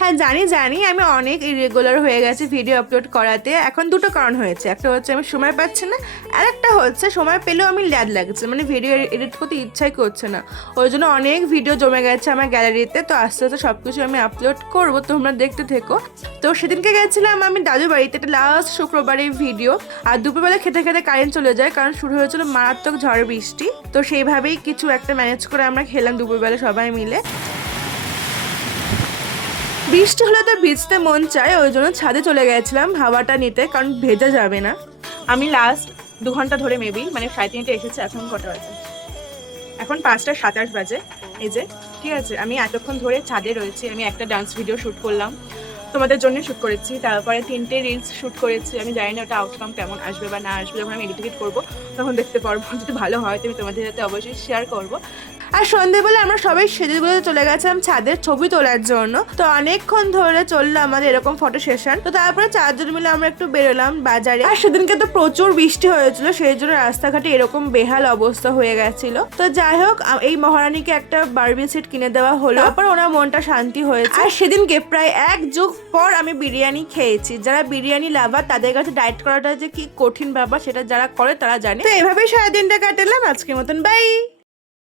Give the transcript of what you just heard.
হ্যাঁ জানি জানি, আমি অনেক ইরেগুলার হয়ে গেছি ভিডিও আপলোড করাতে। এখন দুটো কারণ হয়েছে, একটা হচ্ছে আমি সময় পাচ্ছি না, আর একটা হচ্ছে সময় পেলেও আমি ল্যাদ লাগছে, মানে ভিডিও এডিট করতে ইচ্ছাই করছে না। ওই জন্য অনেক ভিডিও জমে গেছে আমার গ্যালারিতে, তো আস্তে আস্তে সব কিছু আমি আপলোড করবো, তোমরা দেখতে থেকো। তো সেদিনকে গেছিলাম আমি দাদু বাড়িতে, এটা লাস্ট শুক্রবারের ভিডিও। আর দুপুরবেলা খেতে খেতে কারেন্ট চলে যায়, কারণ শুরু হয়েছিল মারাত্মক ঝড় বৃষ্টি। তো সেইভাবেই কিছু একটা ম্যানেজ করে আমরা খেলাম দুপুরবেলা সবাই মিলে। বৃষ্টি হলে তো ভিজতে মন চায়, ওই জন্য ছাদে চলে গেছিলাম হাওয়াটা নিতে, কারণ ভেজা যাবে না। আমি লাস্ট 2 ঘন্টা ধরে মেবি মানে 3:30 এসেছে। এখন কটা বাজে? এখন 5:27 বাজে। এই যে ঠিক আছে, আমি এতক্ষণ ধরে ছাদে রয়েছি। আমি একটা ডান্স ভিডিও শ্যুট করলাম, তোমাদের জন্য শ্যুট করেছি। তারপরে 3টে রিলস শ্যুট করেছি। আমি জানি না ওটা আউটকাম কেমন আসবে বা না আসবে, যখন আমি এডিট করবো তখন দেখতে পারবো। যদি ভালো হয় তুমি তোমাদের সাথে অবশ্যই শেয়ার করবো। আর সন্ধ্যেবেলা আমরা সবাই সেজেগুলোতে চলে গেছিলাম ছাদের ছবি তোলার জন্য। তো অনেকক্ষণ ধরে চললো আমাদের এরকম ফটো সেশন। তো তারপরে 4জন মিলে আমরা একটু বেরোলাম বাজারে। আর সেদিনকে তো প্রচুর বৃষ্টি হয়েছিল, সেই জন্য রাস্তাঘাটে এরকম বেহাল অবস্থা হয়ে গেছিল। তো যাই হোক, এই মহারানীকে একটা বারবি সিট কিনে দেওয়া হলো, তারপর ওনার মনটা শান্তি হয়েছে। আর সেদিনকে প্রায় 1 যুগ পর আমি বিরিয়ানি খেয়েছি। যারা বিরিয়ানি লাভার তাদের কাছে ডায়েট করাটা যে কি কঠিন ব্যাপার, সেটা যারা করে তারা জানে। তো এভাবেই সারাদিনটা কাটালাম। আজকের মতন বাই।